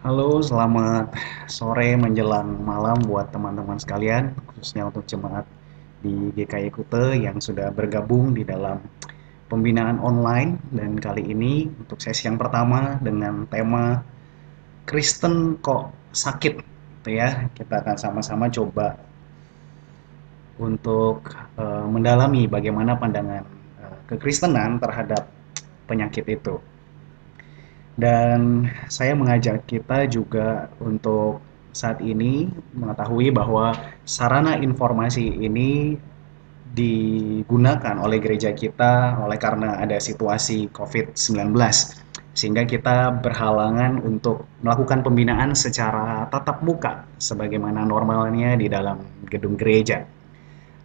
Halo, selamat sore menjelang malam buat teman-teman sekalian, khususnya untuk jemaat di GKI Kute yang sudah bergabung di dalam pembinaan online. Dan kali ini untuk sesi yang pertama dengan tema Kristen kok sakit, gitu ya. Kita akan sama-sama coba untuk mendalami bagaimana pandangan kekristenan terhadap penyakit itu. Dan saya mengajak kita juga untuk saat ini mengetahui bahwa sarana informasi ini digunakan oleh gereja kita oleh karena ada situasi COVID-19. Sehingga kita berhalangan untuk melakukan pembinaan secara tatap muka sebagaimana normalnya di dalam gedung gereja.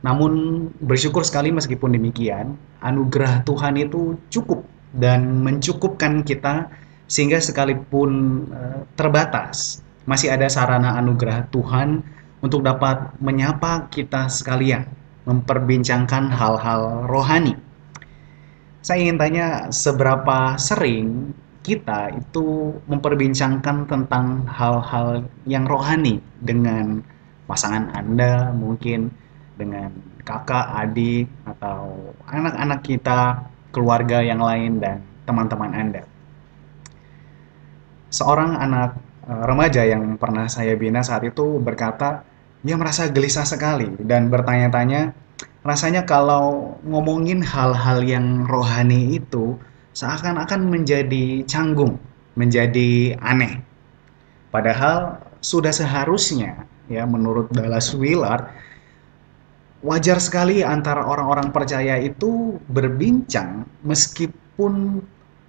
Namun bersyukur sekali meskipun demikian, anugerah Tuhan itu cukup dan mencukupkan kita sehingga sekalipun terbatas, masih ada sarana anugerah Tuhan untuk dapat menyapa kita sekalian, memperbincangkan hal-hal rohani. Saya ingin tanya, seberapa sering kita itu memperbincangkan tentang hal-hal yang rohani dengan pasangan Anda, mungkin dengan kakak, adik, atau anak-anak kita, keluarga yang lain, dan teman-teman Anda. Seorang anak remaja yang pernah saya bina saat itu berkata, dia merasa gelisah sekali dan bertanya-tanya, rasanya kalau ngomongin hal-hal yang rohani itu seakan-akan menjadi canggung, menjadi aneh. Padahal sudah seharusnya, ya menurut Dallas Willard, wajar sekali antara orang-orang percaya itu berbincang meskipun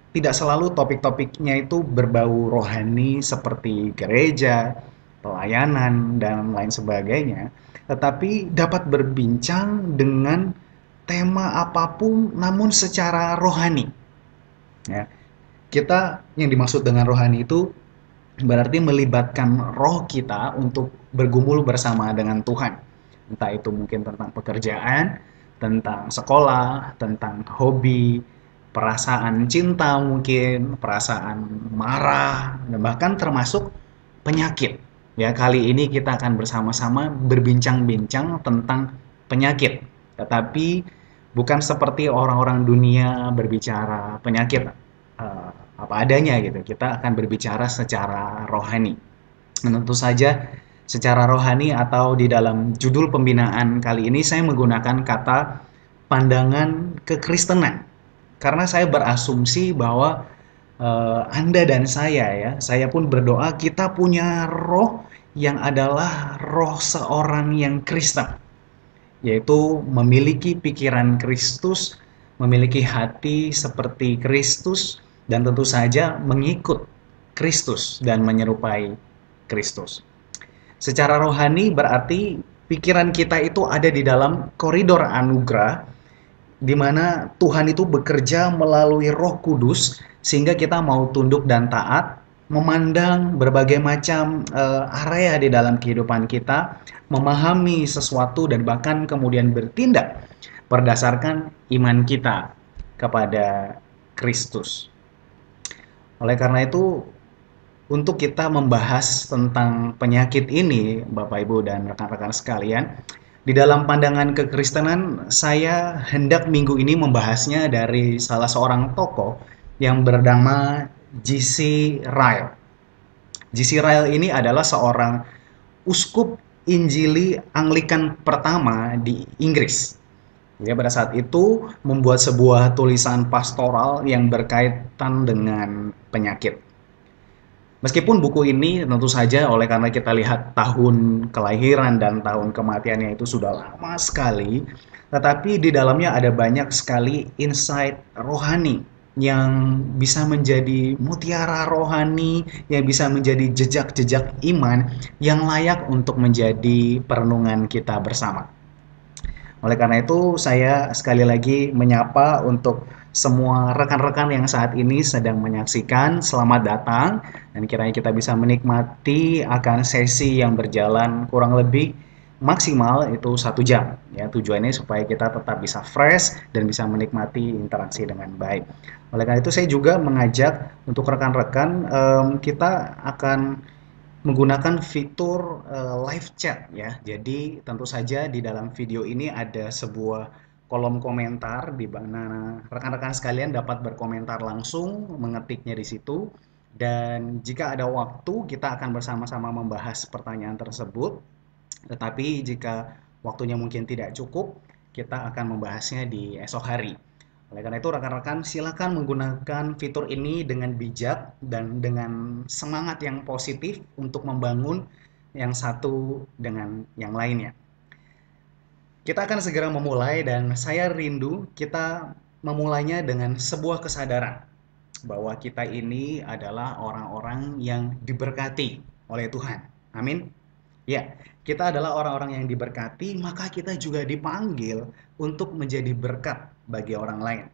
tidak selalu topik-topiknya itu berbau rohani seperti gereja, pelayanan, dan lain sebagainya, tetapi dapat berbincang dengan tema apapun namun secara rohani. Ya, kita yang dimaksud dengan rohani itu berarti melibatkan roh kita untuk bergumul bersama dengan Tuhan. Entah itu mungkin tentang pekerjaan, tentang sekolah, tentang hobi, perasaan cinta mungkin, perasaan marah, dan bahkan termasuk penyakit. Ya, kali ini kita akan bersama-sama berbincang-bincang tentang penyakit. Tetapi bukan seperti orang-orang dunia berbicara penyakit apa adanya gitu. Kita akan berbicara secara rohani. Dan tentu saja secara rohani atau di dalam judul pembinaan kali ini saya menggunakan kata pandangan kekristenan. Karena saya berasumsi bahwa Anda dan saya pun berdoa kita punya roh yang adalah roh seorang yang Kristen, yaitu memiliki pikiran Kristus, memiliki hati seperti Kristus, dan tentu saja mengikut Kristus dan menyerupai Kristus. Secara rohani berarti pikiran kita itu ada di dalam koridor anugerah di mana Tuhan itu bekerja melalui Roh Kudus sehingga kita mau tunduk dan taat, memandang berbagai macam area di dalam kehidupan kita, memahami sesuatu dan bahkan kemudian bertindak berdasarkan iman kita kepada Kristus. Oleh karena itu, untuk kita membahas tentang penyakit ini, Bapak Ibu dan rekan-rekan sekalian, di dalam pandangan kekristenan, saya hendak minggu ini membahasnya dari salah seorang tokoh yang bernama J.C. Ryle. J.C. Ryle ini adalah seorang uskup Injili Anglikan pertama di Inggris. Dia pada saat itu membuat sebuah tulisan pastoral yang berkaitan dengan penyakit. Meskipun buku ini tentu saja oleh karena kita lihat tahun kelahiran dan tahun kematiannya itu sudah lama sekali, tetapi di dalamnya ada banyak sekali insight rohani yang bisa menjadi mutiara rohani, yang bisa menjadi jejak-jejak iman yang layak untuk menjadi perenungan kita bersama. Oleh karena itu, saya sekali lagi menyapa untuk semua rekan-rekan yang saat ini sedang menyaksikan, selamat datang, dan kiranya kita bisa menikmati akan sesi yang berjalan kurang lebih maksimal itu 1 jam. Ya, tujuannya supaya kita tetap bisa fresh dan bisa menikmati interaksi dengan baik. Oleh karena itu saya juga mengajak untuk rekan-rekan kita akan menggunakan fitur live chat ya. Jadi tentu saja di dalam video ini ada sebuah kolom komentar di mana rekan-rekan sekalian dapat berkomentar langsung, mengetiknya di situ. Dan jika ada waktu, kita akan bersama-sama membahas pertanyaan tersebut. Tetapi jika waktunya mungkin tidak cukup, kita akan membahasnya di esok hari. Oleh karena itu, rekan-rekan silakan menggunakan fitur ini dengan bijak dan dengan semangat yang positif untuk membangun yang satu dengan yang lainnya. Kita akan segera memulai dan saya rindu kita memulainya dengan sebuah kesadaran bahwa kita ini adalah orang-orang yang diberkati oleh Tuhan. Amin. Ya, kita adalah orang-orang yang diberkati, maka kita juga dipanggil untuk menjadi berkat bagi orang lain.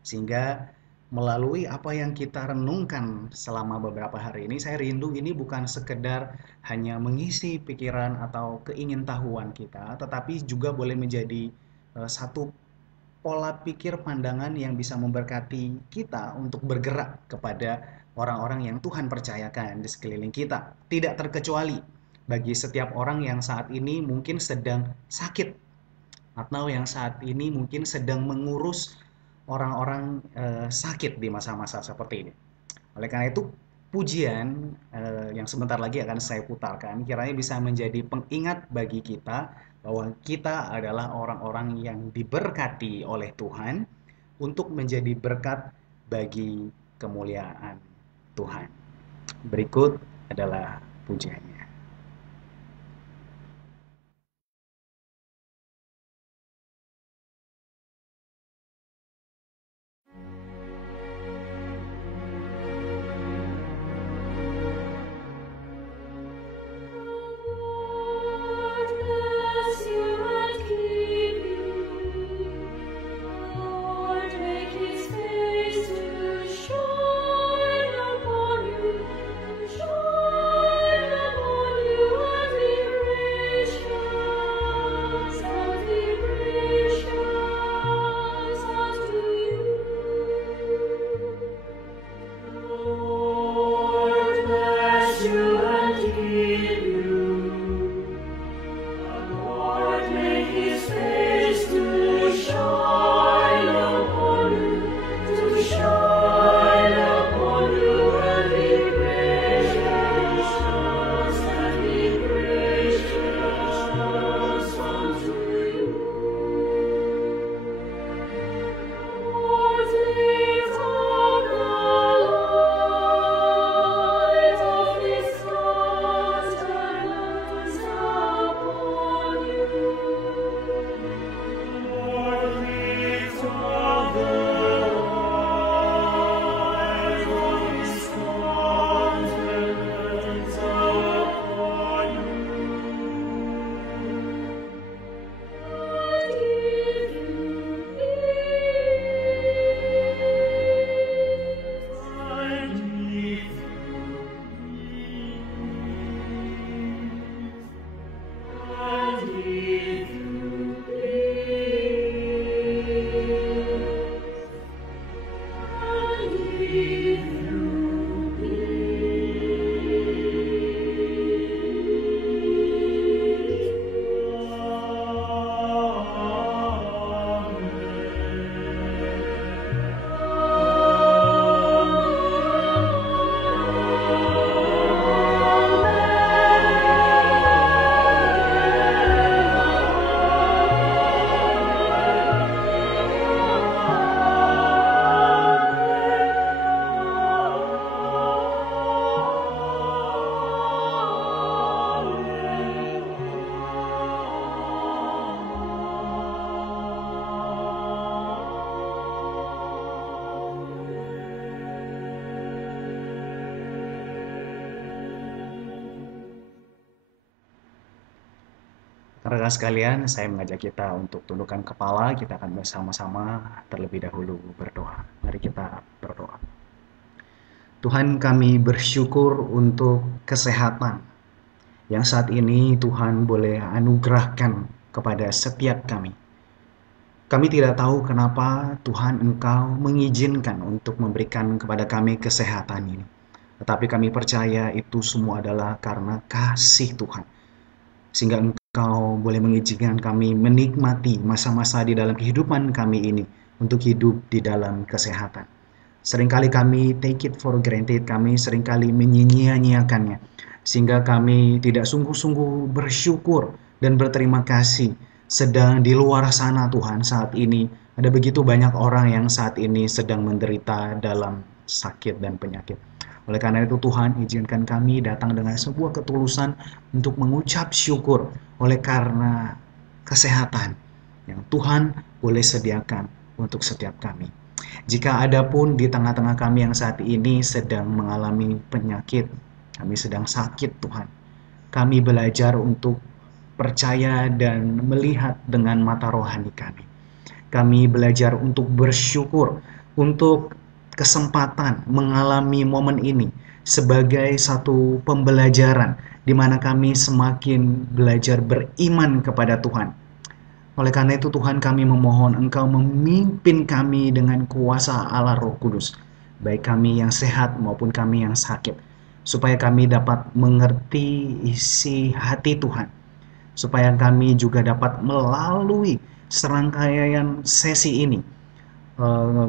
Sehingga melalui apa yang kita renungkan selama beberapa hari ini, saya rindu ini bukan sekedar hanya mengisi pikiran atau keingintahuan kita, tetapi juga boleh menjadi satu pola pikir pandangan yang bisa memberkati kita untuk bergerak kepada orang-orang yang Tuhan percayakan di sekeliling kita. Tidak terkecuali bagi setiap orang yang saat ini mungkin sedang sakit atau yang saat ini mungkin sedang mengurus orang-orang sakit di masa-masa seperti ini. Oleh karena itu, pujian yang sebentar lagi akan saya putarkan kiranya bisa menjadi pengingat bagi kita bahwa kita adalah orang-orang yang diberkati oleh Tuhan untuk menjadi berkat bagi kemuliaan Tuhan. Berikut adalah pujiannya. Rekan sekalian, saya mengajak kita untuk tundukkan kepala, kita akan bersama-sama terlebih dahulu berdoa. Mari kita berdoa. Tuhan, kami bersyukur untuk kesehatan yang saat ini Tuhan boleh anugerahkan kepada setiap kami. Kami tidak tahu kenapa Tuhan Engkau mengizinkan untuk memberikan kepada kami kesehatan ini. Tetapi kami percaya itu semua adalah karena kasih Tuhan. Sehingga Engkau boleh mengizinkan kami menikmati masa-masa di dalam kehidupan kami ini untuk hidup di dalam kesehatan. Seringkali kami take it for granted, kami seringkali menyia-nyiakannya. Sehingga kami tidak sungguh-sungguh bersyukur dan berterima kasih. Sedang di luar sana Tuhan saat ini, ada begitu banyak orang yang saat ini sedang menderita dalam sakit dan penyakit. Oleh karena itu Tuhan izinkan kami datang dengan sebuah ketulusan untuk mengucap syukur oleh karena kesehatan yang Tuhan boleh sediakan untuk setiap kami. Jika ada pun di tengah-tengah kami yang saat ini sedang mengalami penyakit, kami sedang sakit Tuhan. Kami belajar untuk percaya dan melihat dengan mata rohani kami. Kami belajar untuk bersyukur untuk kesempatan mengalami momen ini sebagai satu pembelajaran di mana kami semakin belajar beriman kepada Tuhan. Oleh karena itu Tuhan kami memohon Engkau memimpin kami dengan kuasa Allah Roh Kudus, baik kami yang sehat maupun kami yang sakit, supaya kami dapat mengerti isi hati Tuhan, supaya kami juga dapat melalui serangkaian sesi ini,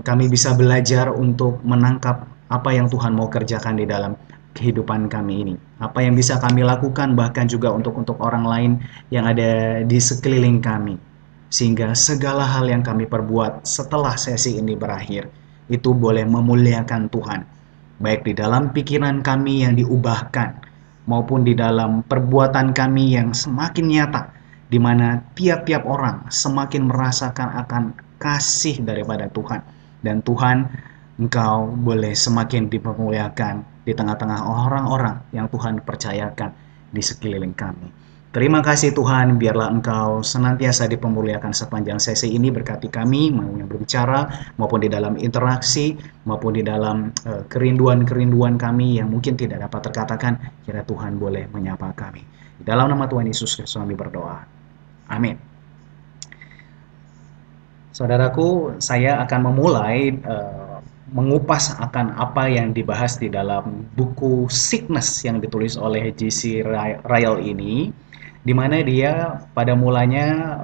kami bisa belajar untuk menangkap apa yang Tuhan mau kerjakan di dalam kehidupan kami ini. Apa yang bisa kami lakukan bahkan juga untuk orang lain yang ada di sekeliling kami. Sehingga segala hal yang kami perbuat setelah sesi ini berakhir, itu boleh memuliakan Tuhan. Baik di dalam pikiran kami yang diubahkan, maupun di dalam perbuatan kami yang semakin nyata, di mana tiap-tiap orang semakin merasakan akan kasih daripada Tuhan. Dan Tuhan, Engkau boleh semakin dipermuliakan di tengah-tengah orang-orang yang Tuhan percayakan di sekeliling kami. Terima kasih Tuhan, biarlah Engkau senantiasa dipermuliakan sepanjang sesi ini, berkati kami, mau yang berbicara, maupun di dalam interaksi, maupun di dalam kerinduan-kerinduan kami yang mungkin tidak dapat terkatakan, kira Tuhan boleh menyapa kami. Di dalam nama Tuhan Yesus Kristus kami berdoa. Amin. Saudaraku, saya akan memulai mengupas akan apa yang dibahas di dalam buku Sickness yang ditulis oleh J.C. Ryle ini, di mana dia pada mulanya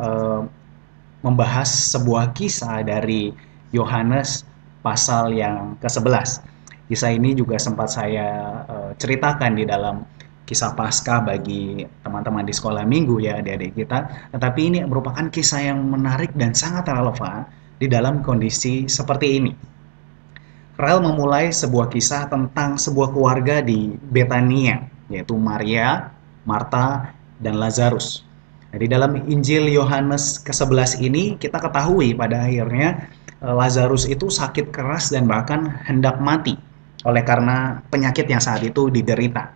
membahas sebuah kisah dari Yohanes pasal yang ke-11. Kisah ini juga sempat saya ceritakan di dalam kisah Paskah bagi teman-teman di sekolah minggu ya adik-adik kita. Tetapi ini merupakan kisah yang menarik dan sangat relevan di dalam kondisi seperti ini. Rel memulai sebuah kisah tentang sebuah keluarga di Betania, yaitu Maria, Marta, dan Lazarus. Nah, di dalam Injil Yohanes ke-11 ini kita ketahui pada akhirnya Lazarus itu sakit keras dan bahkan hendak mati oleh karena penyakit yang saat itu diderita.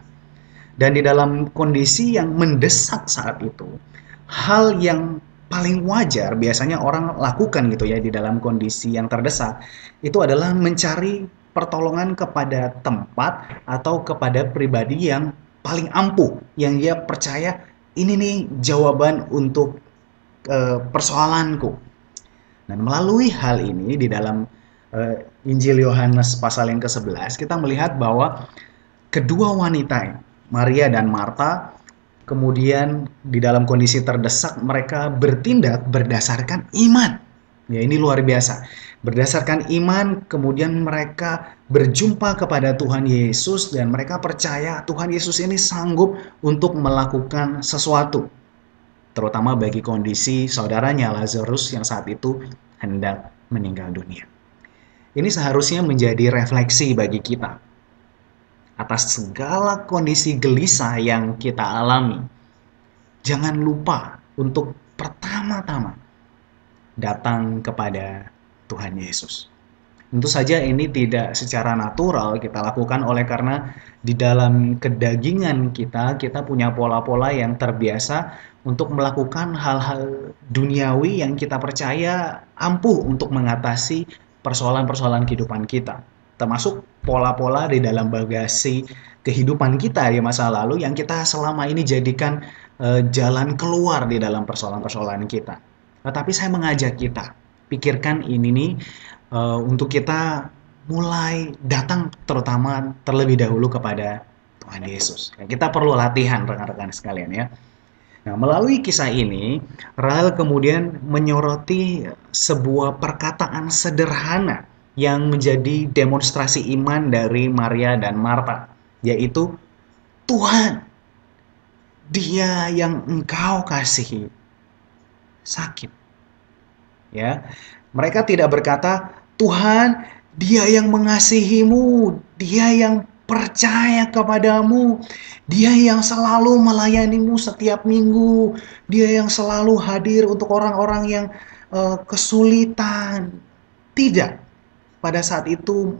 Dan di dalam kondisi yang mendesak saat itu, hal yang paling wajar biasanya orang lakukan gitu ya di dalam kondisi yang terdesak, itu adalah mencari pertolongan kepada tempat atau kepada pribadi yang paling ampuh, yang dia percaya ini nih jawaban untuk persoalanku. Dan melalui hal ini di dalam Injil Yohanes pasal yang ke-11 kita melihat bahwa kedua wanita, Maria dan Marta, kemudian di dalam kondisi terdesak mereka bertindak berdasarkan iman. Ya, ini luar biasa. Berdasarkan iman, kemudian mereka berjumpa kepada Tuhan Yesus dan mereka percaya Tuhan Yesus ini sanggup untuk melakukan sesuatu. Terutama bagi kondisi saudaranya Lazarus yang saat itu hendak meninggal dunia. Ini seharusnya menjadi refleksi bagi kita atas segala kondisi gelisah yang kita alami. Jangan lupa untuk pertama-tama datang kepada Tuhan Yesus. Tentu saja ini tidak secara natural kita lakukan oleh karena di dalam kedagingan kita punya pola-pola yang terbiasa untuk melakukan hal-hal duniawi yang kita percaya ampuh untuk mengatasi persoalan-persoalan kehidupan kita. Termasuk pola-pola di dalam bagasi kehidupan kita di masa lalu yang kita selama ini jadikan jalan keluar di dalam persoalan-persoalan kita. Tetapi saya mengajak kita, pikirkan ini nih untuk kita mulai datang terutama terlebih dahulu kepada Tuhan Yesus. Kita perlu latihan rekan-rekan sekalian ya. Nah, melalui kisah ini, Rahel kemudian menyoroti sebuah perkataan sederhana yang menjadi demonstrasi iman dari Maria dan Marta, yaitu Tuhan, Dia yang Engkau kasihi sakit. Ya, mereka tidak berkata, Tuhan, Dia yang mengasihimu, Dia yang percaya kepadamu, Dia yang selalu melayanimu setiap minggu, Dia yang selalu hadir untuk orang-orang yang kesulitan. Tidak. Pada saat itu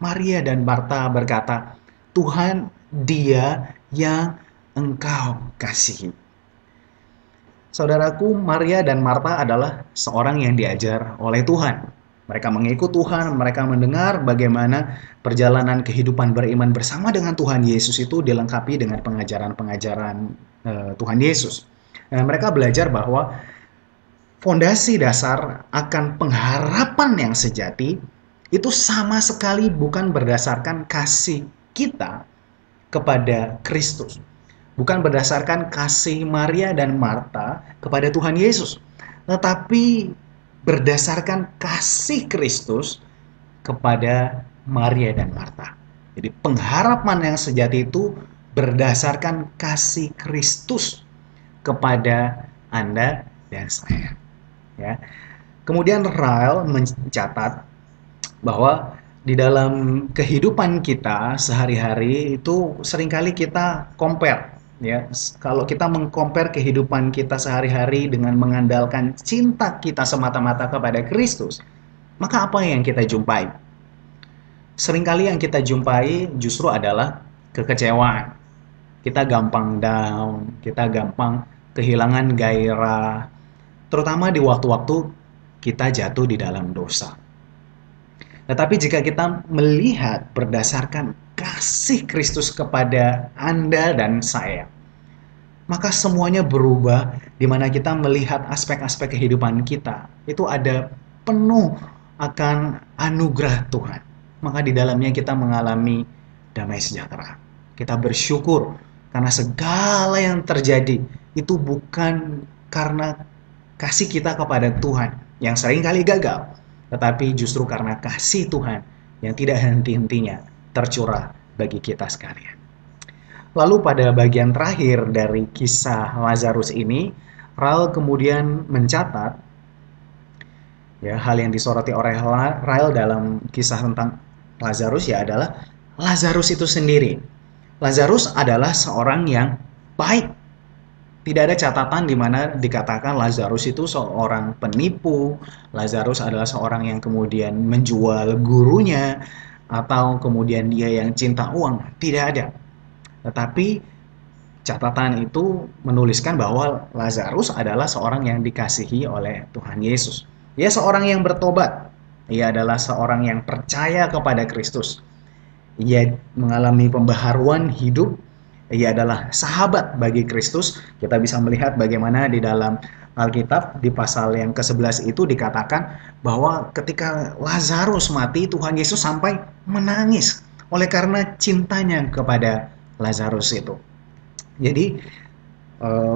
Maria dan Marta berkata, Tuhan, Dia yang Engkau kasihi. Saudaraku, Maria dan Marta adalah seorang yang diajar oleh Tuhan. Mereka mengikut Tuhan, mereka mendengar bagaimana perjalanan kehidupan beriman bersama dengan Tuhan Yesus itu dilengkapi dengan pengajaran-pengajaran Tuhan Yesus. Dan mereka belajar bahwa fondasi dasar akan pengharapan yang sejati itu sama sekali bukan berdasarkan kasih kita kepada Kristus. Bukan berdasarkan kasih Maria dan Marta kepada Tuhan Yesus, tetapi berdasarkan kasih Kristus kepada Maria dan Marta. Jadi pengharapan yang sejati itu berdasarkan kasih Kristus kepada Anda dan saya. Ya. Kemudian Rahel mencatat bahwa di dalam kehidupan kita sehari-hari itu seringkali kita compare. Ya, kalau kita mengcompare kehidupan kita sehari-hari dengan mengandalkan cinta kita semata-mata kepada Kristus, maka apa yang kita jumpai? Seringkali yang kita jumpai justru adalah kekecewaan. Kita gampang down, kita gampang kehilangan gairah, terutama di waktu-waktu kita jatuh di dalam dosa. Tetapi jika kita melihat berdasarkan kasih Kristus kepada Anda dan saya, maka semuanya berubah di mana kita melihat aspek-aspek kehidupan kita. Itu ada penuh akan anugerah Tuhan. Maka di dalamnya kita mengalami damai sejahtera. Kita bersyukur karena segala yang terjadi itu bukan karena kasih kita kepada Tuhan yang seringkali gagal, tetapi justru karena kasih Tuhan yang tidak henti-hentinya tercurah bagi kita sekalian. Lalu pada bagian terakhir dari kisah Lazarus ini, Rahel kemudian mencatat ya hal yang disoroti oleh Rahel dalam kisah tentang Lazarus ya adalah Lazarus itu sendiri. Lazarus adalah seorang yang baik. Tidak ada catatan di mana dikatakan Lazarus itu seorang penipu, Lazarus adalah seorang yang kemudian menjual gurunya, atau kemudian dia yang cinta uang. Tidak ada. Tetapi catatan itu menuliskan bahwa Lazarus adalah seorang yang dikasihi oleh Tuhan Yesus. Dia seorang yang bertobat. Ia adalah seorang yang percaya kepada Kristus. Ia mengalami pembaharuan hidup. Ia adalah sahabat bagi Kristus. Kita bisa melihat bagaimana di dalam Alkitab di pasal yang ke-11 itu dikatakan bahwa ketika Lazarus mati, Tuhan Yesus sampai menangis oleh karena cintanya kepada Lazarus itu. Jadi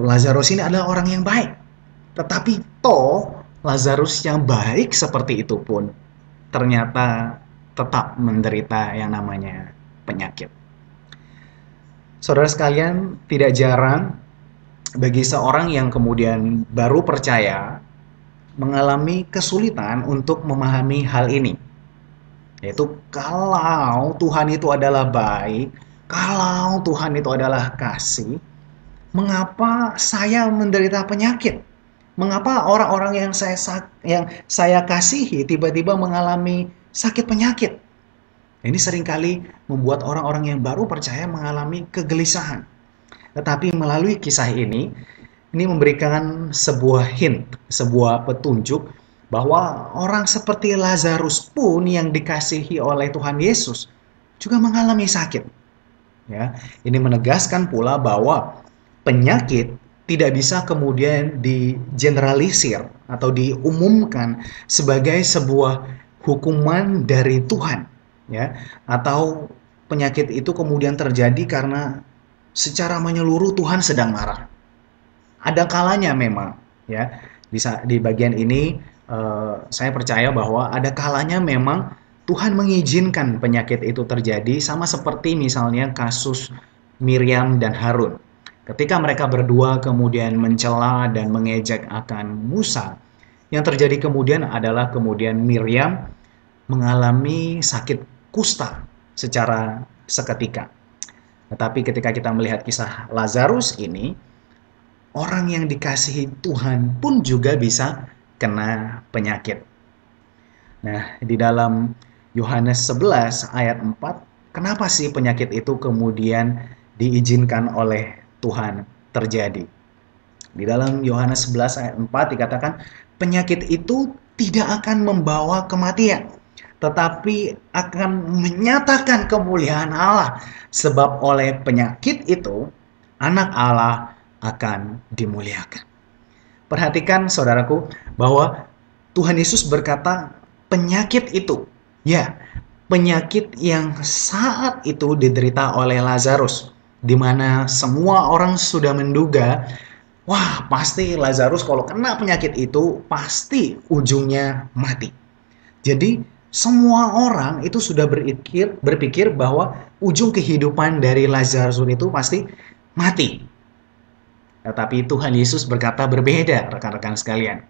Lazarus ini adalah orang yang baik. Tetapi Lazarus yang baik seperti itu pun ternyata tetap menderita yang namanya penyakit. Saudara sekalian, tidak jarang bagi seorang yang kemudian baru percaya mengalami kesulitan untuk memahami hal ini. Yaitu kalau Tuhan itu adalah baik, kalau Tuhan itu adalah kasih, mengapa saya menderita penyakit? Mengapa orang-orang yang saya kasihi tiba-tiba mengalami sakit penyakit? Ini seringkali membuat orang-orang yang baru percaya mengalami kegelisahan. Tetapi melalui kisah ini memberikan sebuah hint, sebuah petunjuk bahwa orang seperti Lazarus pun yang dikasihi oleh Tuhan Yesus juga mengalami sakit. Ya, ini menegaskan pula bahwa penyakit tidak bisa kemudian digeneralisir atau diumumkan sebagai sebuah hukuman dari Tuhan, ya, atau penyakit itu kemudian terjadi karena secara menyeluruh Tuhan sedang marah. Ada kalanya memang, ya, di bagian ini saya percaya bahwa ada kalanya memang Tuhan mengizinkan penyakit itu terjadi, sama seperti misalnya kasus Miriam dan Harun. Ketika mereka berdua kemudian mencela dan mengejek akan Musa, yang terjadi kemudian adalah kemudian Miriam mengalami sakit kusta secara seketika. Tetapi ketika kita melihat kisah Lazarus ini, orang yang dikasihi Tuhan pun juga bisa kena penyakit. Nah, di dalam Yohanes 11 ayat 4, kenapa sih penyakit itu kemudian diizinkan oleh Tuhan terjadi? Di dalam Yohanes 11 ayat 4 dikatakan, penyakit itu tidak akan membawa kematian, tetapi akan menyatakan kemuliaan Allah. Sebab oleh penyakit itu, anak Allah akan dimuliakan. Perhatikan saudaraku, bahwa Tuhan Yesus berkata, penyakit itu, ya, penyakit yang saat itu diderita oleh Lazarus, di mana semua orang sudah menduga, wah, pasti Lazarus kalau kena penyakit itu pasti ujungnya mati. Jadi semua orang itu sudah berpikir bahwa ujung kehidupan dari Lazarus itu pasti mati. Tetapi Tuhan Yesus berkata berbeda, rekan-rekan sekalian.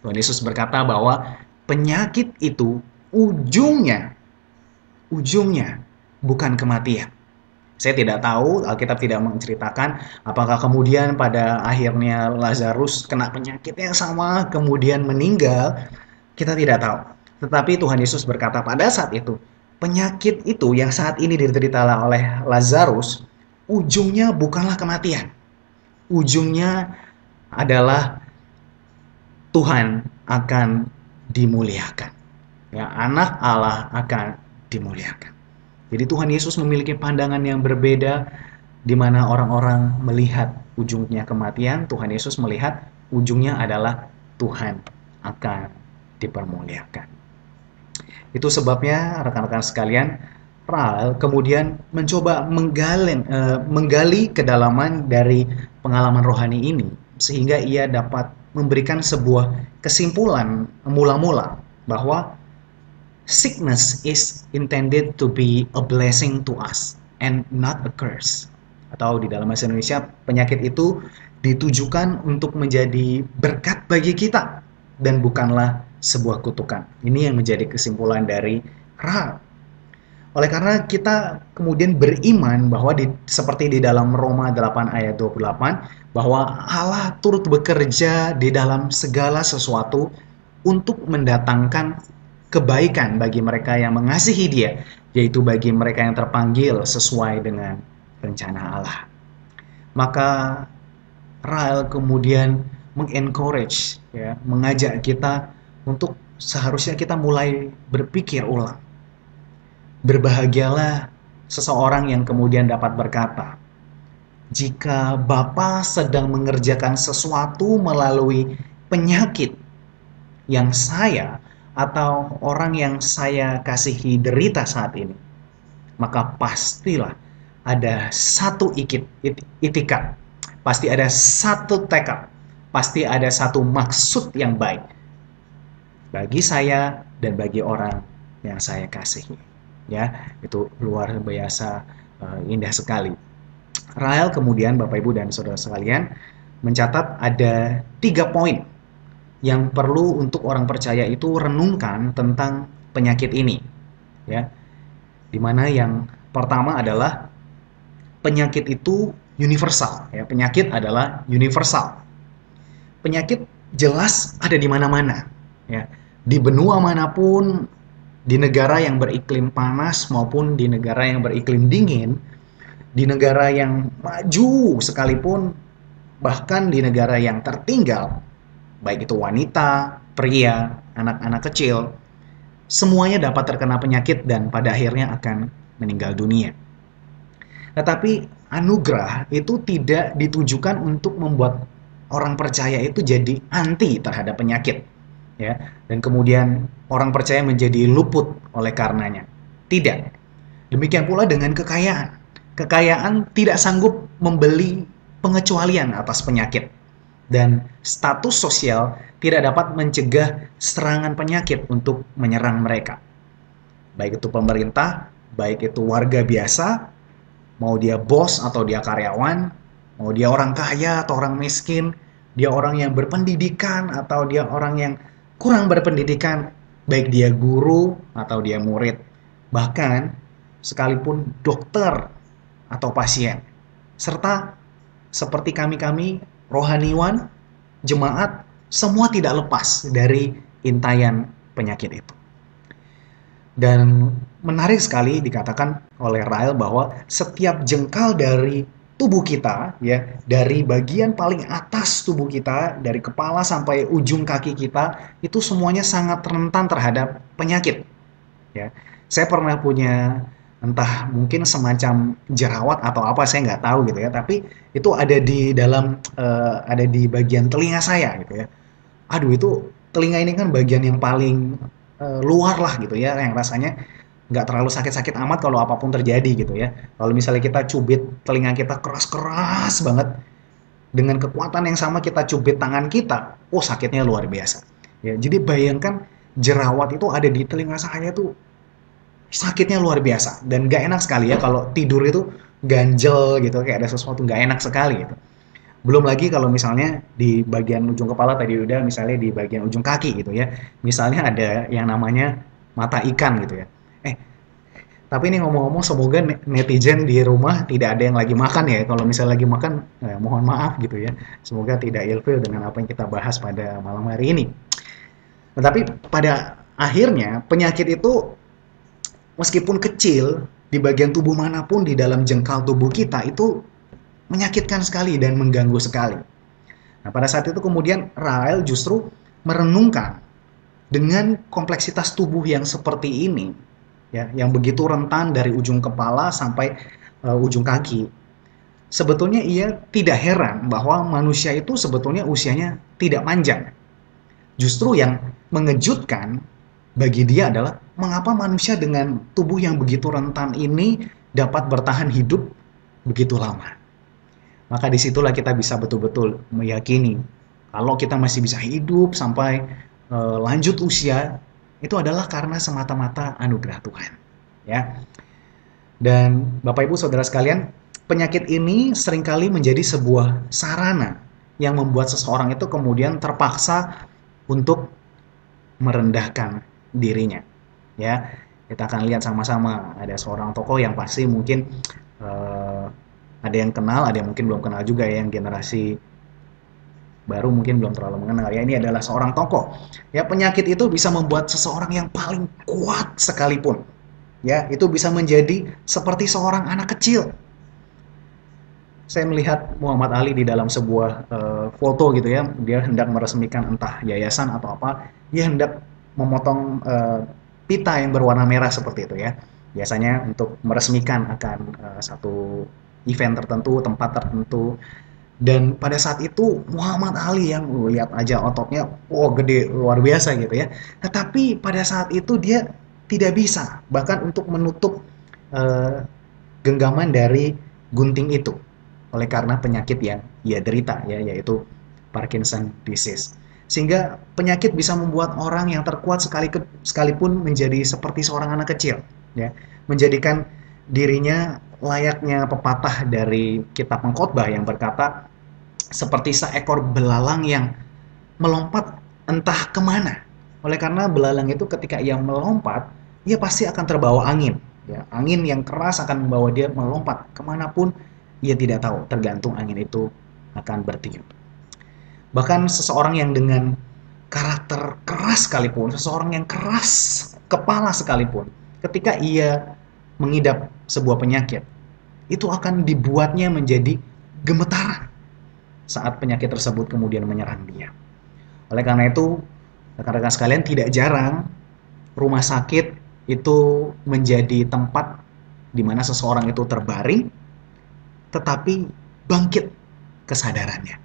Tuhan Yesus berkata bahwa penyakit itu ujungnya bukan kematian. Saya tidak tahu, Alkitab tidak menceritakan apakah kemudian pada akhirnya Lazarus kena penyakit yang sama, kemudian meninggal. Kita tidak tahu. Tetapi Tuhan Yesus berkata pada saat itu, penyakit itu yang saat ini diderita oleh Lazarus, ujungnya bukanlah kematian. Ujungnya adalah Tuhan akan dimuliakan. Ya, anak Allah akan dimuliakan. Jadi Tuhan Yesus memiliki pandangan yang berbeda, di mana orang-orang melihat ujungnya kematian, Tuhan Yesus melihat ujungnya adalah Tuhan akan dipermuliakan. Itu sebabnya rekan-rekan sekalian, Rael kemudian mencoba menggali kedalaman dari pengalaman rohani ini, sehingga ia dapat memberikan sebuah kesimpulan mula-mula bahwa sickness is intended to be a blessing to us and not a curse. Atau di dalam bahasa Indonesia, penyakit itu ditujukan untuk menjadi berkat bagi kita dan bukanlah sebuah kutukan. Ini yang menjadi kesimpulan dari Rahab. Oleh karena kita kemudian beriman bahwa seperti di dalam Roma 8 ayat 28, bahwa Allah turut bekerja di dalam segala sesuatu untuk mendatangkan kebaikan bagi mereka yang mengasihi Dia, yaitu bagi mereka yang terpanggil sesuai dengan rencana Allah. Maka Rael kemudian mengencourage, ya, mengajak kita untuk seharusnya kita mulai berpikir ulang. Berbahagialah seseorang yang kemudian dapat berkata, jika Bapa sedang mengerjakan sesuatu melalui penyakit yang saya atau orang yang saya kasihi derita saat ini, maka pastilah ada satu itikat, pasti ada satu tekad, pasti ada satu maksud yang baik bagi saya dan bagi orang yang saya kasihi. Ya, itu luar biasa indah sekali. Rael kemudian, Bapak Ibu dan Saudara sekalian, mencatat ada 3 poin yang perlu untuk orang percaya itu renungkan tentang penyakit ini. Ya, dimana yang pertama adalah penyakit itu universal. Ya, penyakit adalah universal. Penyakit jelas ada di mana-mana. Ya, di benua manapun, di negara yang beriklim panas maupun di negara yang beriklim dingin, di negara yang maju sekalipun, bahkan di negara yang tertinggal, baik itu wanita, pria, anak-anak kecil, semuanya dapat terkena penyakit dan pada akhirnya akan meninggal dunia. Tetapi anugerah itu tidak ditujukan untuk membuat orang percaya itu jadi anti terhadap penyakit, ya. Dan kemudian orang percaya menjadi luput oleh karenanya. Tidak. Demikian pula dengan kekayaan. Kekayaan tidak sanggup membeli pengecualian atas penyakit. Dan status sosial tidak dapat mencegah serangan penyakit untuk menyerang mereka. Baik itu pemerintah, baik itu warga biasa, mau dia bos atau dia karyawan, mau dia orang kaya atau orang miskin, dia orang yang berpendidikan atau dia orang yang kurang berpendidikan, baik dia guru atau dia murid, bahkan sekalipun dokter atau pasien, serta seperti kami-kami rohaniwan, jemaat, semua tidak lepas dari intayan penyakit itu. Dan menarik sekali dikatakan oleh Rael bahwa setiap jengkal dari tubuh kita, ya, dari bagian paling atas tubuh kita, dari kepala sampai ujung kaki kita, itu semuanya sangat rentan terhadap penyakit. Ya, saya pernah punya entah mungkin semacam jerawat atau apa saya nggak tahu gitu ya, tapi itu ada di dalam ada di bagian telinga saya gitu ya. Aduh, itu telinga ini kan bagian yang paling luar lah gitu ya, yang rasanya nggak terlalu sakit-sakit amat kalau apapun terjadi gitu ya. Kalau misalnya kita cubit telinga kita keras-keras banget, dengan kekuatan yang sama kita cubit tangan kita, oh sakitnya luar biasa. Ya, jadi bayangkan jerawat itu ada di telinga saya tuh sakitnya luar biasa dan nggak enak sekali ya kalau tidur itu ganjel gitu kayak ada sesuatu nggak enak sekali gitu. Belum lagi kalau misalnya di bagian ujung kepala tadi udah, misalnya di bagian ujung kaki gitu ya. Misalnya ada yang namanya mata ikan gitu ya. Eh, tapi ini ngomong-ngomong semoga netizen di rumah tidak ada yang lagi makan ya. Kalau misalnya lagi makan, mohon maaf gitu ya. Semoga tidak ilfil dengan apa yang kita bahas pada malam hari ini. Tetapi pada akhirnya penyakit itu meskipun kecil di bagian tubuh manapun di dalam jengkal tubuh kita itu menyakitkan sekali dan mengganggu sekali. Nah, pada saat itu kemudian Rael justru merenungkan dengan kompleksitas tubuh yang seperti ini, ya, yang begitu rentan dari ujung kepala sampai ujung kaki. Sebetulnya ia tidak heran bahwa manusia itu sebetulnya usianya tidak panjang. Justru yang mengejutkan bagi dia adalah mengapa manusia dengan tubuh yang begitu rentan ini dapat bertahan hidup begitu lama. Maka disitulah kita bisa betul-betul meyakini kalau kita masih bisa hidup sampai lanjut usia itu adalah karena semata-mata anugerah Tuhan, ya. Dan Bapak Ibu Saudara sekalian, penyakit ini seringkali menjadi sebuah sarana yang membuat seseorang itu kemudian terpaksa untuk merendahkan dirinya, ya. Kita akan lihat sama-sama ada seorang tokoh yang pasti mungkin eh, ada yang kenal, ada yang mungkin belum kenal juga ya, yang generasi baru mungkin belum terlalu mengenal ya. Ini adalah seorang tokoh. Ya, penyakit itu bisa membuat seseorang yang paling kuat sekalipun, ya, itu bisa menjadi seperti seorang anak kecil. Saya melihat Muhammad Ali di dalam sebuah foto gitu ya, dia hendak meresmikan entah yayasan atau apa, dia hendak memotong pita yang berwarna merah seperti itu ya. Biasanya untuk meresmikan akan satu event tertentu, tempat tertentu. Dan pada saat itu Muhammad Ali yang lihat aja ototnya, oh gede luar biasa gitu ya. Tetapi pada saat itu dia tidak bisa bahkan untuk menutup eh, genggaman dari gunting itu oleh karena penyakit yang ia derita ya, yaitu Parkinson disease. Sehingga penyakit bisa membuat orang yang terkuat sekalipun menjadi seperti seorang anak kecil ya, menjadikan dirinya layaknya pepatah dari kitab Pengkhotbah yang berkata seperti seekor belalang yang melompat entah kemana. Oleh karena belalang itu ketika ia melompat, ia pasti akan terbawa angin. Ya, angin yang keras akan membawa dia melompat kemanapun ia tidak tahu, tergantung angin itu akan bertiup. Bahkan seseorang yang dengan karakter keras sekalipun, seseorang yang keras kepala sekalipun, ketika ia mengidap sebuah penyakit, itu akan dibuatnya menjadi gemetaran saat penyakit tersebut kemudian menyerang dia. Oleh karena itu, rekan-rekan sekalian, tidak jarang rumah sakit itu menjadi tempat di mana seseorang itu terbaring, tetapi bangkit kesadarannya.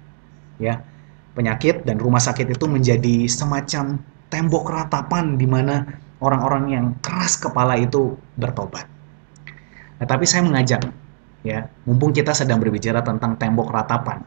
Ya, penyakit dan rumah sakit itu menjadi semacam tembok ratapan di mana orang-orang yang keras kepala itu bertobat. Nah, tapi saya mengajak, ya, mumpung kita sedang berbicara tentang tembok ratapan,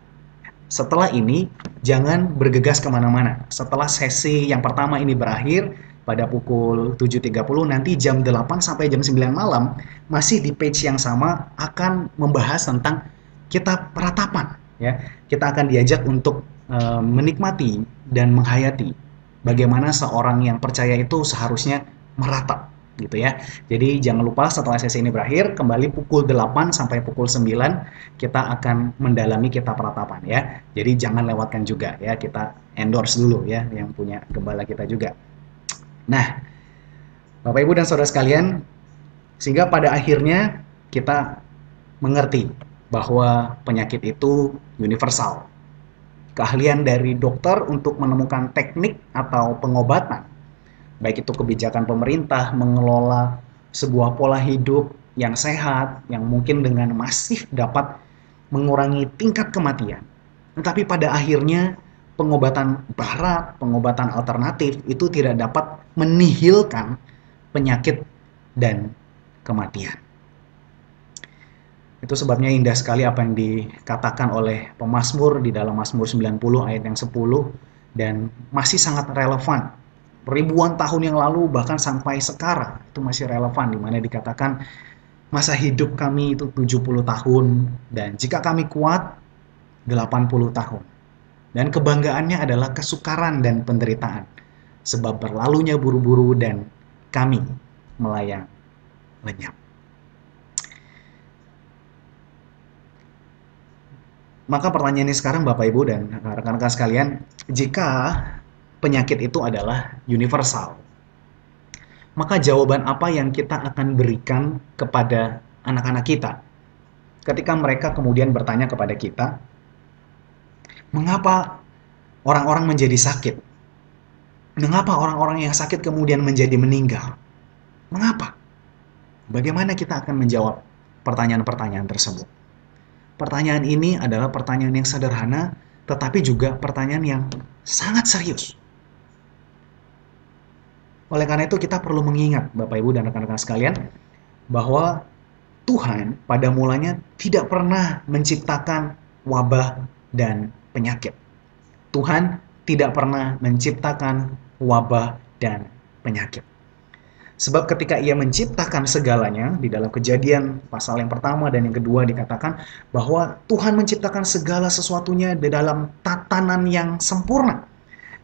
setelah ini jangan bergegas kemana-mana. Setelah sesi yang pertama ini berakhir pada pukul 7.30, nanti jam 8 sampai jam 9 malam masih di page yang sama akan membahas tentang kitab ratapan. Ya, kita akan diajak untuk menikmati dan menghayati bagaimana seorang yang percaya itu seharusnya meratap gitu ya. Jadi jangan lupa setelah sesi ini berakhir, kembali pukul 8 sampai pukul 9 kita akan mendalami kitab ratapan ya. Jadi jangan lewatkan juga ya, kita endorse dulu ya yang punya gembala kita juga. Nah, Bapak Ibu dan Saudara sekalian, sehingga pada akhirnya kita mengerti bahwa penyakit itu universal. Keahlian dari dokter untuk menemukan teknik atau pengobatan, baik itu kebijakan pemerintah mengelola sebuah pola hidup yang sehat, yang mungkin dengan masif dapat mengurangi tingkat kematian. Tetapi pada akhirnya pengobatan barat, pengobatan alternatif itu tidak dapat menihilkan penyakit dan kematian. Itu sebabnya indah sekali apa yang dikatakan oleh pemazmur di dalam Mazmur 90 ayat yang 10 dan masih sangat relevan. Ribuan tahun yang lalu bahkan sampai sekarang itu masih relevan, di mana dikatakan masa hidup kami itu 70 tahun dan jika kami kuat 80 tahun. Dan kebanggaannya adalah kesukaran dan penderitaan sebab berlalunya buru-buru dan kami melayang lenyap. Maka pertanyaannya sekarang Bapak Ibu dan rekan-rekan sekalian, jika penyakit itu adalah universal, maka jawaban apa yang kita akan berikan kepada anak-anak kita ketika mereka kemudian bertanya kepada kita, mengapa orang-orang menjadi sakit? Mengapa orang-orang yang sakit kemudian menjadi meninggal? Mengapa? Bagaimana kita akan menjawab pertanyaan-pertanyaan tersebut? Pertanyaan ini adalah pertanyaan yang sederhana, tetapi juga pertanyaan yang sangat serius. Oleh karena itu kita perlu mengingat, Bapak Ibu dan rekan-rekan sekalian, bahwa Tuhan pada mulanya tidak pernah menciptakan wabah dan penyakit. Tuhan tidak pernah menciptakan wabah dan penyakit. Sebab ketika ia menciptakan segalanya, di dalam Kejadian pasal yang pertama dan yang kedua dikatakan bahwa Tuhan menciptakan segala sesuatunya di dalam tatanan yang sempurna.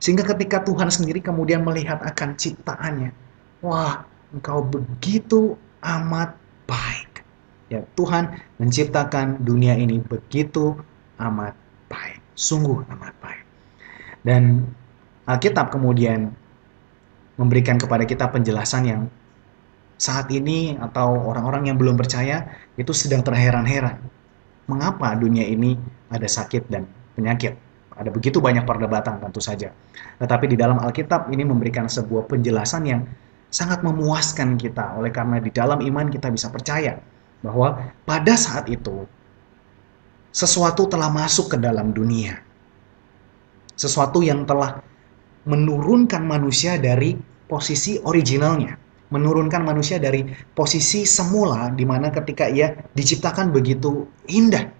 Sehingga ketika Tuhan sendiri kemudian melihat akan ciptaannya, wah, engkau begitu amat baik. Ya, Tuhan menciptakan dunia ini begitu amat baik, sungguh amat baik. Dan Alkitab kemudian memberikan kepada kita penjelasan yang saat ini atau orang-orang yang belum percaya itu sedang terheran-heran. Mengapa dunia ini ada sakit dan penyakit? Ada begitu banyak perdebatan tentu saja. Tetapi di dalam Alkitab ini memberikan sebuah penjelasan yang sangat memuaskan kita. Oleh karena di dalam iman kita bisa percaya bahwa pada saat itu sesuatu telah masuk ke dalam dunia. Sesuatu yang telah menurunkan manusia dari posisi originalnya, menurunkan manusia dari posisi semula di mana ketika ia diciptakan begitu indah.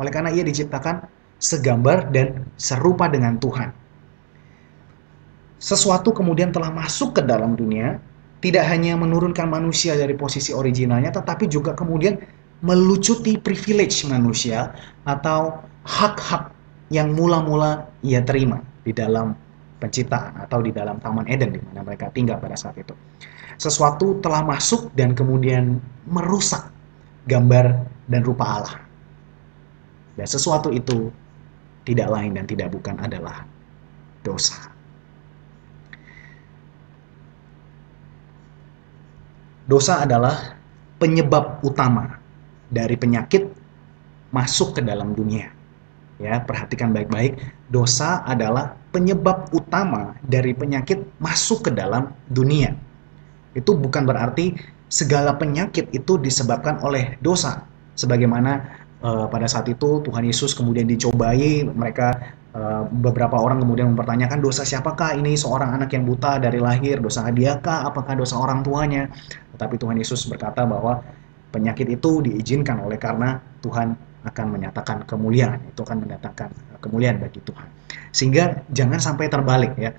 Oleh karena ia diciptakan segambar dan serupa dengan Tuhan. Sesuatu kemudian telah masuk ke dalam dunia, tidak hanya menurunkan manusia dari posisi originalnya, tetapi juga kemudian melucuti privilege manusia atau hak-hak yang mula-mula ia terima di dalam penciptaan atau di dalam Taman Eden di mana mereka tinggal pada saat itu. Sesuatu telah masuk dan kemudian merusak gambar dan rupa Allah. Dan sesuatu itu tidak lain dan tidak bukan adalah dosa. Dosa adalah penyebab utama dari penyakit masuk ke dalam dunia. Ya, perhatikan baik-baik, dosa adalah penyebab utama dari penyakit masuk ke dalam dunia. Itu bukan berarti segala penyakit itu disebabkan oleh dosa. Sebagaimana pada saat itu Tuhan Yesus kemudian dicobai, mereka beberapa orang kemudian mempertanyakan dosa siapakah ini, seorang anak yang buta dari lahir, dosa diakah, apakah dosa orang tuanya? Tetapi Tuhan Yesus berkata bahwa penyakit itu diizinkan oleh karena Tuhan akan menyatakan kemuliaan, itu akan mendatangkan kemuliaan bagi Tuhan. Sehingga jangan sampai terbalik ya.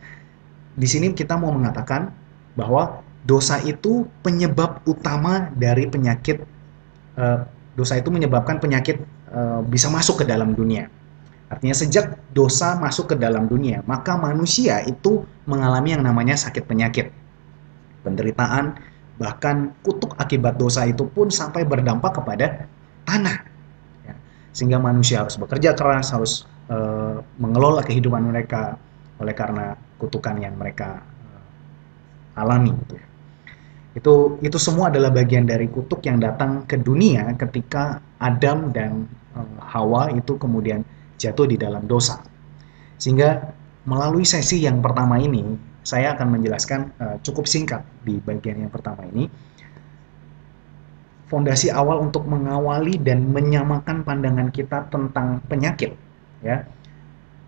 Di sini kita mau mengatakan bahwa dosa itu penyebab utama dari penyakit, eh, dosa itu menyebabkan penyakit bisa masuk ke dalam dunia. Artinya sejak dosa masuk ke dalam dunia, maka manusia itu mengalami yang namanya sakit penyakit, penderitaan, bahkan kutuk akibat dosa itu pun sampai berdampak kepada tanah. Ya. Sehingga manusia harus bekerja keras, harus mengelola kehidupan mereka oleh karena kutukan yang mereka alami. Gitu ya. Itu semua adalah bagian dari kutuk yang datang ke dunia ketika Adam dan Hawa itu kemudian jatuh di dalam dosa. Sehingga melalui sesi yang pertama ini, saya akan menjelaskan cukup singkat di bagian yang pertama ini, fondasi awal untuk mengawali dan menyamakan pandangan kita tentang penyakit, ya,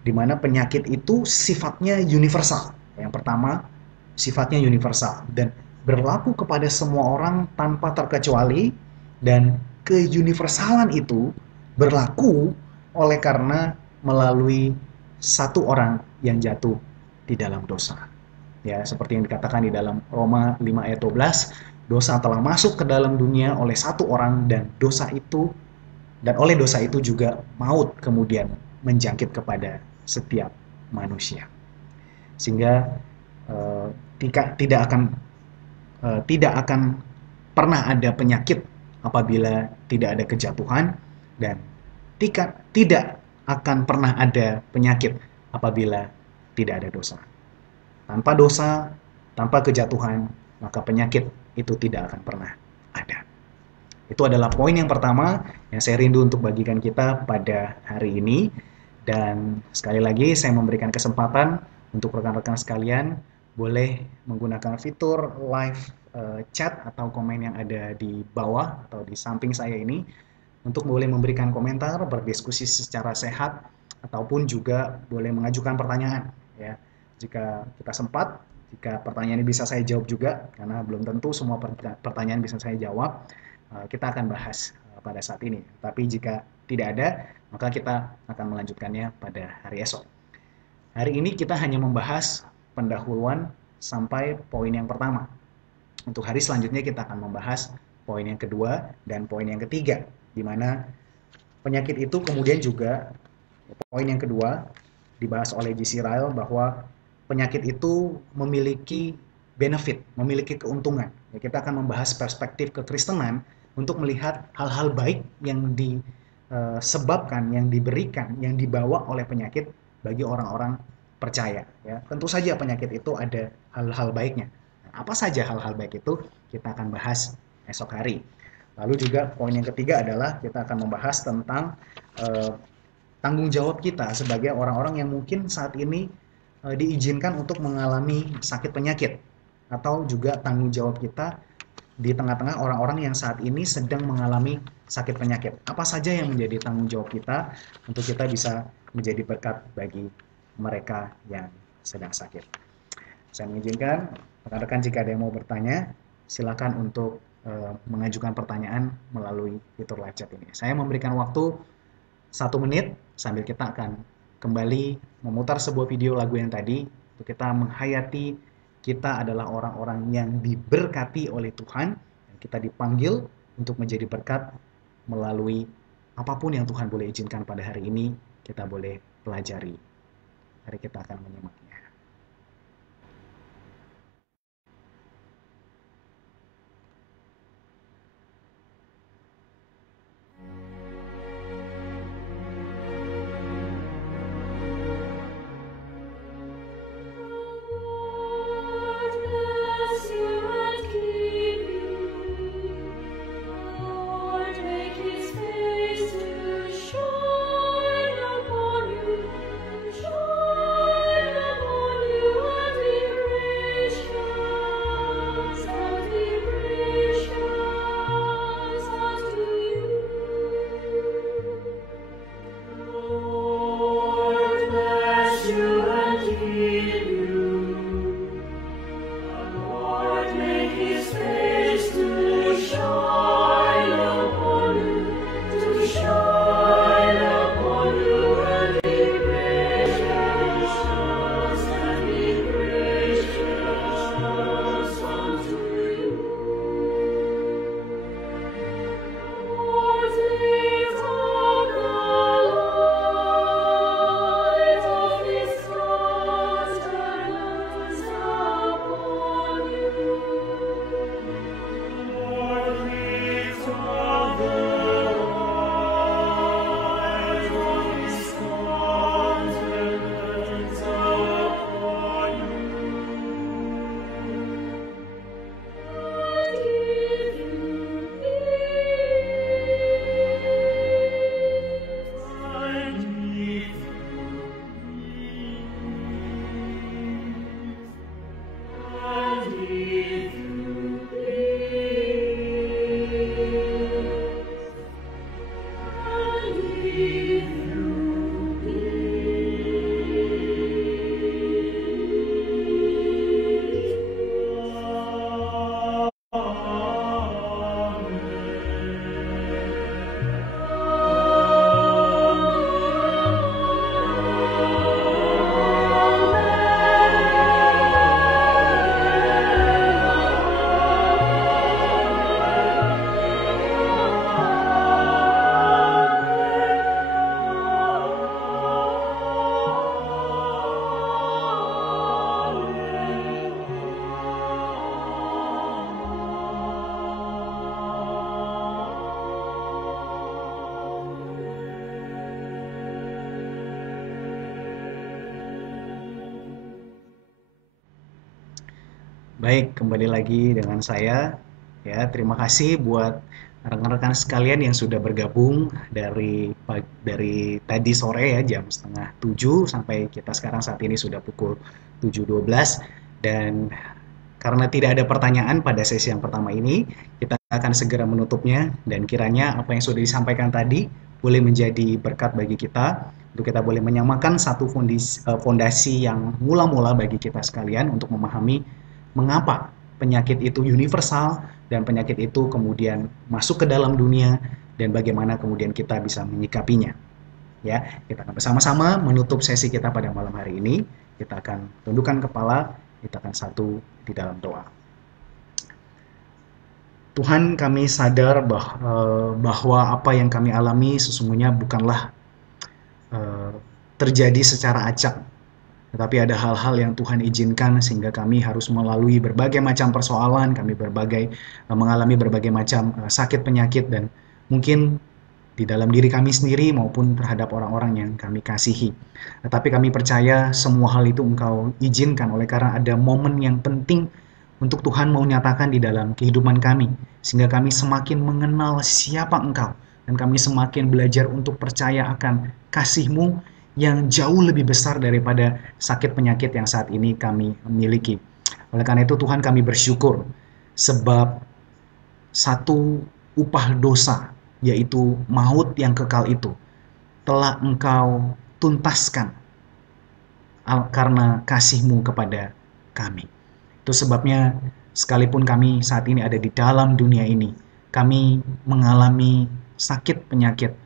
di mana penyakit itu sifatnya universal. Yang pertama, sifatnya universal dan berlaku kepada semua orang tanpa terkecuali, dan keuniversalan itu berlaku oleh karena melalui satu orang yang jatuh di dalam dosa. Ya, seperti yang dikatakan di dalam Roma 5 ayat 12, dosa telah masuk ke dalam dunia oleh satu orang dan oleh dosa itu juga maut kemudian menjangkit kepada setiap manusia. Sehingga eh, tidak akan pernah ada penyakit apabila tidak ada kejatuhan, dan tidak akan pernah ada penyakit apabila tidak ada dosa. Tanpa dosa, tanpa kejatuhan, maka penyakit itu tidak akan pernah ada. Itu adalah poin yang pertama yang saya rindu untuk bagikan kita pada hari ini. Dan sekali lagi saya memberikan kesempatan untuk rekan-rekan sekalian boleh menggunakan fitur live chat atau komen yang ada di bawah atau di samping saya ini untuk boleh memberikan komentar, berdiskusi secara sehat, ataupun juga boleh mengajukan pertanyaan. Ya, jika kita sempat, jika pertanyaan ini bisa saya jawab juga, karena belum tentu semua pertanyaan bisa saya jawab, kita akan bahas pada saat ini. Tapi jika tidak ada, maka kita akan melanjutkannya pada hari esok. Hari ini kita hanya membahas pendahuluan sampai poin yang pertama. Untuk hari selanjutnya kita akan membahas poin yang kedua dan poin yang ketiga, di mana penyakit itu kemudian juga, poin yang kedua dibahas oleh G.C. Ryle bahwa penyakit itu memiliki benefit, memiliki keuntungan. Ya, kita akan membahas perspektif kekristenan untuk melihat hal-hal baik yang disebabkan, yang diberikan, yang dibawa oleh penyakit bagi orang-orang percaya. Ya, tentu saja penyakit itu ada hal-hal baiknya. Nah, apa saja hal-hal baik itu? Kita akan bahas esok hari. Lalu juga poin yang ketiga adalah kita akan membahas tentang tanggung jawab kita sebagai orang-orang yang mungkin saat ini diizinkan untuk mengalami sakit penyakit, atau juga tanggung jawab kita di tengah-tengah orang-orang yang saat ini sedang mengalami sakit penyakit. Apa saja yang menjadi tanggung jawab kita untuk kita bisa menjadi berkat bagi mereka yang sedang sakit. Saya mengizinkan rekan-rekan jika ada yang mau bertanya, silakan untuk mengajukan pertanyaan melalui fitur live chat ini. Saya memberikan waktu 1 menit sambil kita akan kembali memutar sebuah video lagu yang tadi untuk kita menghayati kita adalah orang-orang yang diberkati oleh Tuhan, dan kita dipanggil untuk menjadi berkat melalui apapun yang Tuhan boleh izinkan pada hari ini, kita boleh pelajari. Mari kita akan menyimak. Shine upon you, shine Baik, kembali lagi dengan saya. Ya, terima kasih buat rekan-rekan sekalian yang sudah bergabung dari tadi sore ya jam setengah 7 sampai kita sekarang saat ini sudah pukul 7.12 dan karena tidak ada pertanyaan pada sesi yang pertama ini, kita akan segera menutupnya dan kiranya apa yang sudah disampaikan tadi boleh menjadi berkat bagi kita untuk kita boleh menyamakan satu fondasi yang mula-mula bagi kita sekalian untuk memahami mengapa penyakit itu universal dan penyakit itu kemudian masuk ke dalam dunia dan bagaimana kemudian kita bisa menyikapinya. Ya, kita akan bersama-sama menutup sesi kita pada malam hari ini. Kita akan tundukkan kepala, kita akan satu di dalam doa. Tuhan, kami sadar bahwa apa yang kami alami sesungguhnya bukanlah eh, terjadi secara acak, tetapi ada hal-hal yang Tuhan izinkan sehingga kami harus melalui berbagai macam persoalan, kami mengalami berbagai macam sakit penyakit dan mungkin di dalam diri kami sendiri maupun terhadap orang-orang yang kami kasihi. Tetapi kami percaya semua hal itu Engkau izinkan oleh karena ada momen yang penting untuk Tuhan mau nyatakan di dalam kehidupan kami, sehingga kami semakin mengenal siapa Engkau, dan kami semakin belajar untuk percaya akan kasih-Mu yang jauh lebih besar daripada sakit penyakit yang saat ini kami miliki. Oleh karena itu Tuhan kami bersyukur, sebab satu upah dosa, yaitu maut yang kekal itu, telah Engkau tuntaskan karena kasih-Mu kepada kami. Itu sebabnya sekalipun kami saat ini ada di dalam dunia ini, kami mengalami sakit penyakit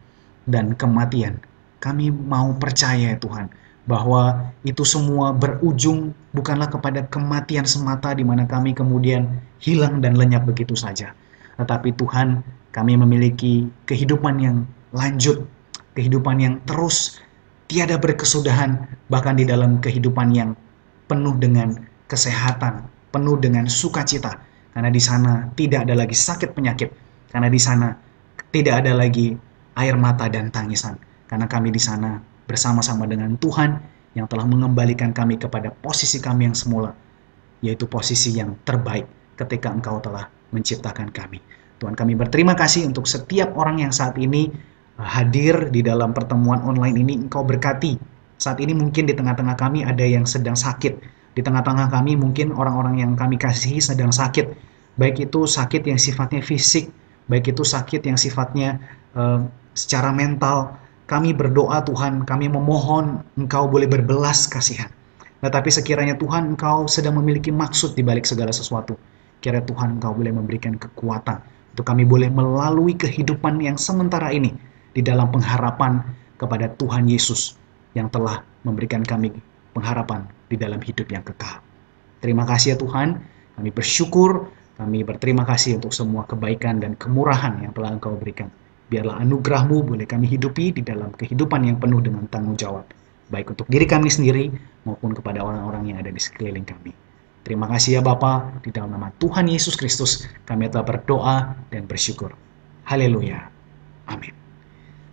dan kematian. Kami mau percaya Tuhan bahwa itu semua berujung bukanlah kepada kematian semata di mana kami kemudian hilang dan lenyap begitu saja. Tetapi Tuhan, kami memiliki kehidupan yang lanjut, kehidupan yang terus tiada berkesudahan, bahkan di dalam kehidupan yang penuh dengan kesehatan, penuh dengan sukacita. Karena di sana tidak ada lagi sakit penyakit, karena di sana tidak ada lagi air mata dan tangisan. Karena kami di sana bersama-sama dengan Tuhan yang telah mengembalikan kami kepada posisi kami yang semula, yaitu posisi yang terbaik ketika Engkau telah menciptakan kami. Tuhan, kami berterima kasih untuk setiap orang yang saat ini hadir di dalam pertemuan online ini. Engkau berkati. Saat ini mungkin di tengah-tengah kami ada yang sedang sakit. Di tengah-tengah kami mungkin orang-orang yang kami kasihi sedang sakit. Baik itu sakit yang sifatnya fisik, baik itu sakit yang sifatnya secara mental. Kami berdoa Tuhan, kami memohon Engkau boleh berbelas kasihan. Tetapi sekiranya Tuhan Engkau sedang memiliki maksud di balik segala sesuatu. Kira Tuhan Engkau boleh memberikan kekuatan untuk kami boleh melalui kehidupan yang sementara ini di dalam pengharapan kepada Tuhan Yesus yang telah memberikan kami pengharapan di dalam hidup yang kekal. Terima kasih ya Tuhan, kami bersyukur, kami berterima kasih untuk semua kebaikan dan kemurahan yang telah Engkau berikan. Biarlah anugerah-Mu boleh kami hidupi di dalam kehidupan yang penuh dengan tanggung jawab, baik untuk diri kami sendiri maupun kepada orang-orang yang ada di sekeliling kami. Terima kasih ya Bapa, di dalam nama Tuhan Yesus Kristus kami telah berdoa dan bersyukur. Haleluya. Amin.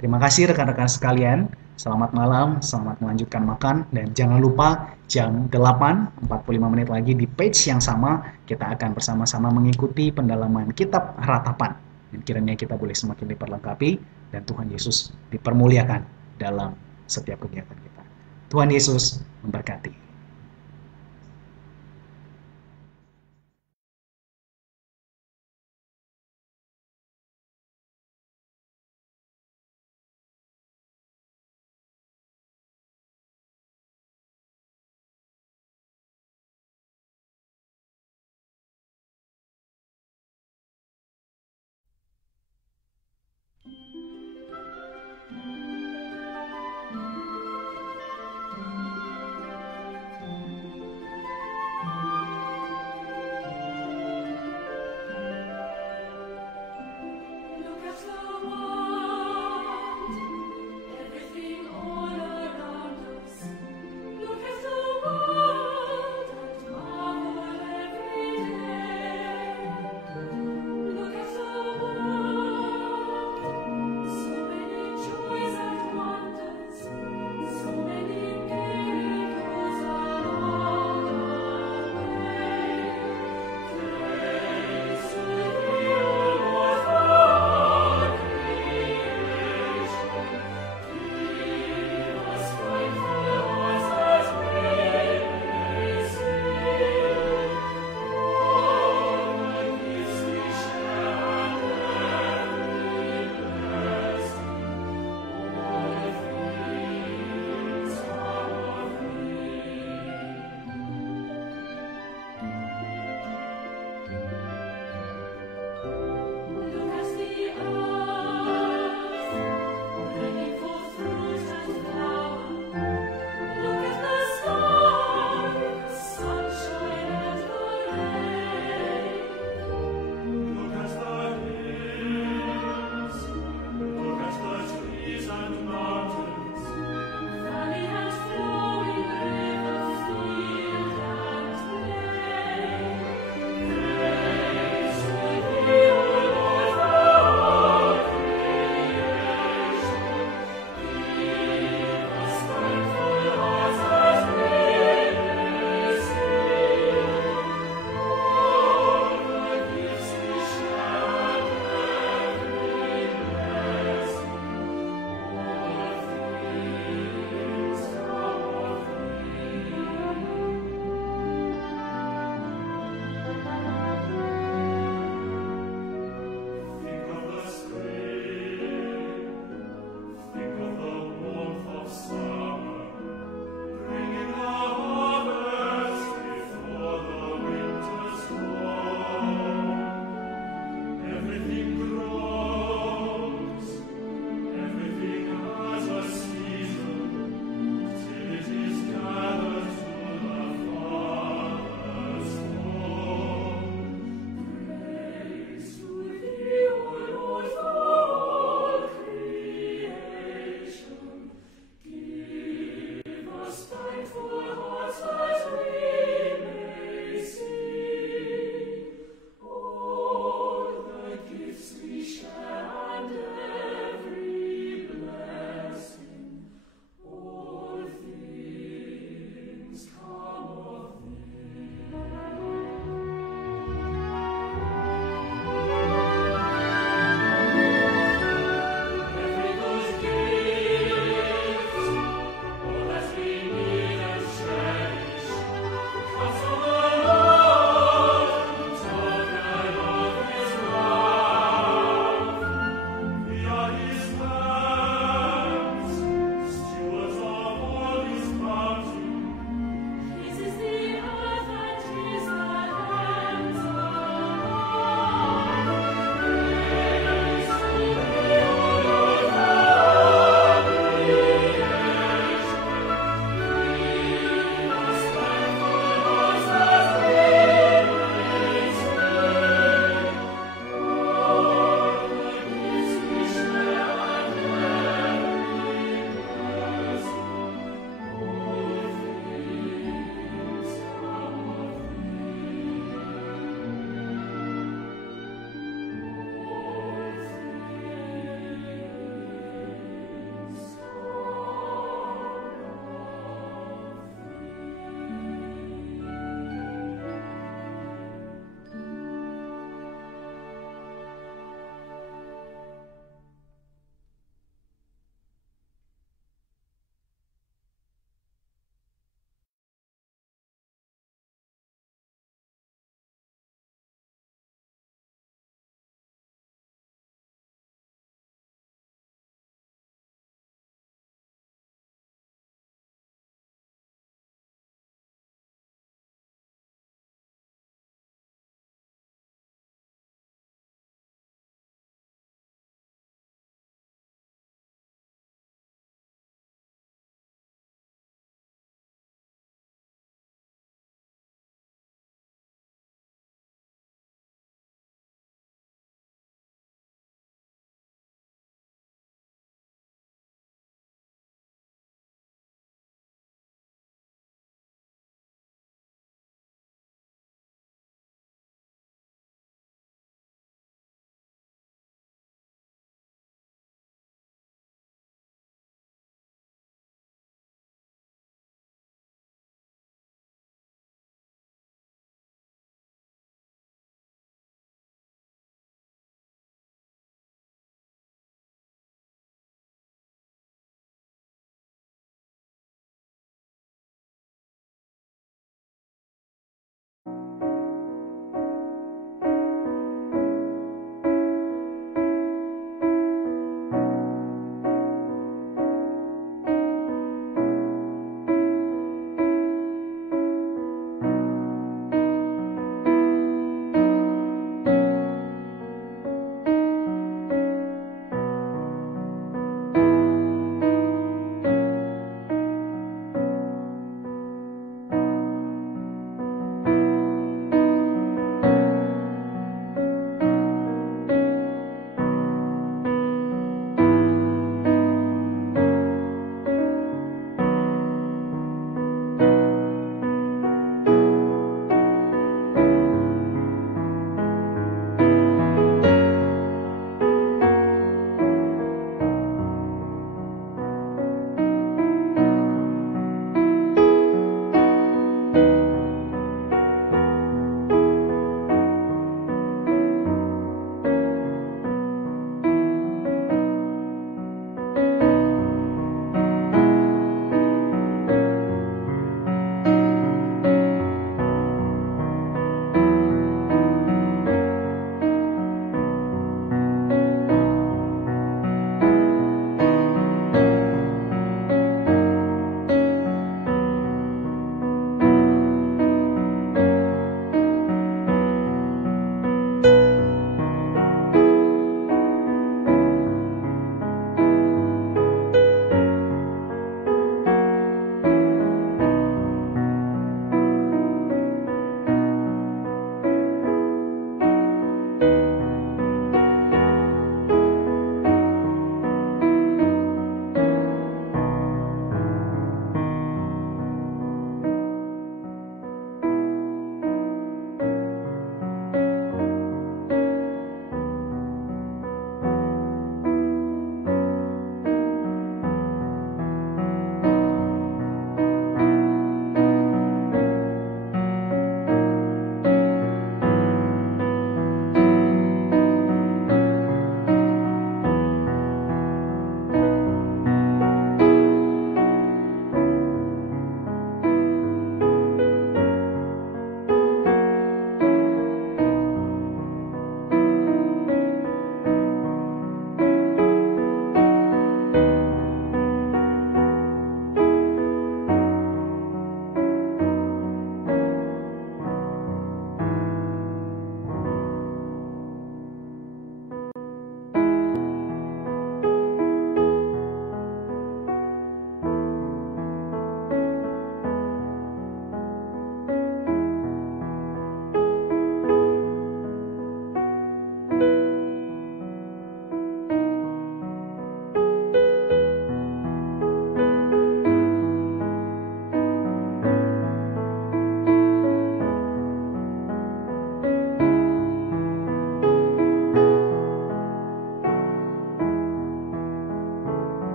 Terima kasih rekan-rekan sekalian. Selamat malam, selamat melanjutkan makan, dan jangan lupa jam 8.45 menit lagi di page yang sama kita akan bersama-sama mengikuti pendalaman kitab Ratapan. Dan kiranya kita boleh semakin diperlengkapi dan Tuhan Yesus dipermuliakan dalam setiap kegiatan kita. Tuhan Yesus memberkati.